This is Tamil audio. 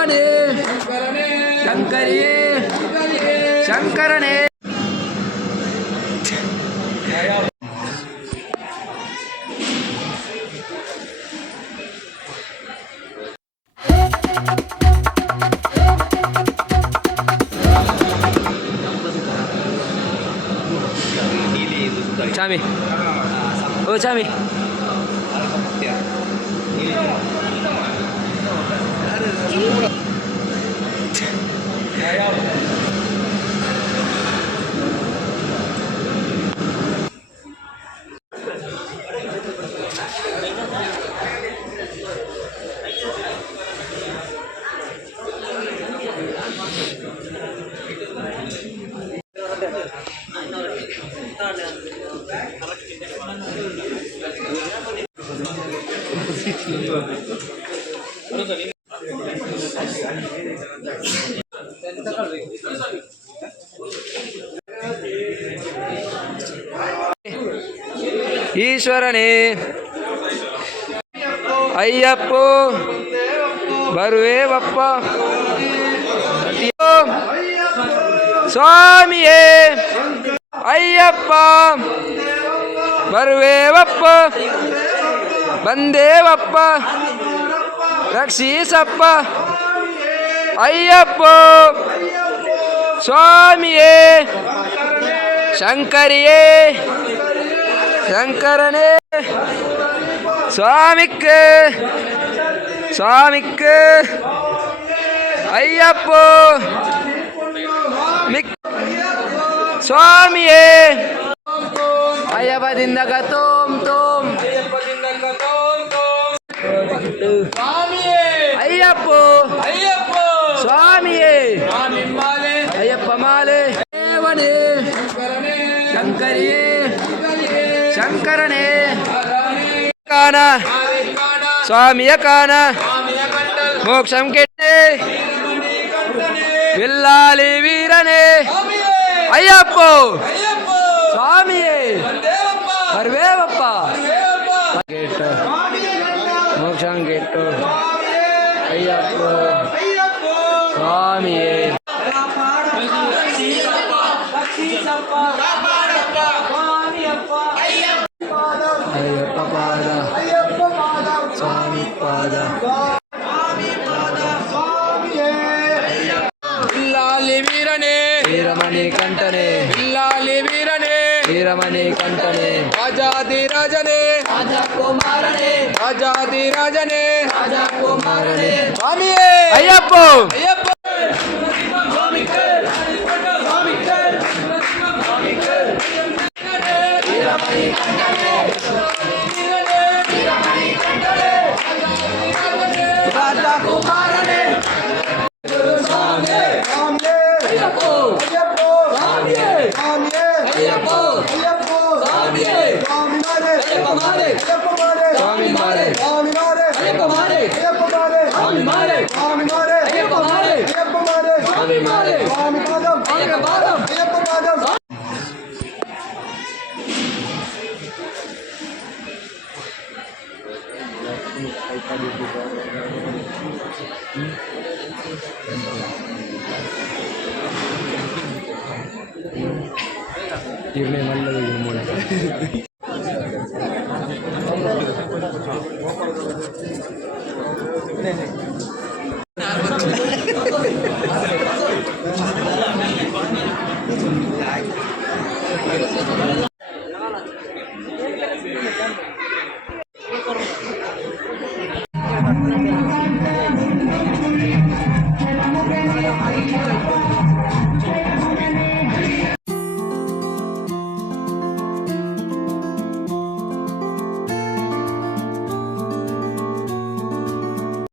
தேவனே சங்கரியே சங்கரனே. சாமி ஓ சாமி ஈஸ்வரனே ஐயப்போ வருவேவப்பா சுவாமியே ஐயப்பா வருவேவப்பா வந்தேவப்பா ரக்ஷீசப்ப ஐயப்போ சுவாமியே சங்கரியே சங்கரனே. சுவாமிக்கு சுவாமிக்கு ஐயப்போ சுவாமியே ஐயப்பதிந்தக தோம் தோம் ஐயப்போ ஐயப்போ சுவாமியே ஐயப்ப மாலே தேவனே சங்கரியே சங்கரனே. காண சுவாமிய காண மோட்சம் கெட்டே வில்லாலி வீரனே ஐயப்போ சுவாமியே வருவேவப்பா கேட்டோ மோட்சம் கேட்டோ ஐயப்போ சுவாமியே ஐயப்ப பாத சுவாமி பாத வில்லாலி வீரனே வீரமணி கண்டனே வில்லாலி வீரனே வீரமணி கண்டனே ராஜாதி ராஜனே ராஜா குமாரனே ராஜாதி ராஜனே ராஜா குமாரனே சுவாமியே ஐயப்போ ஐயப்போ இவனே நல்லது மூலம்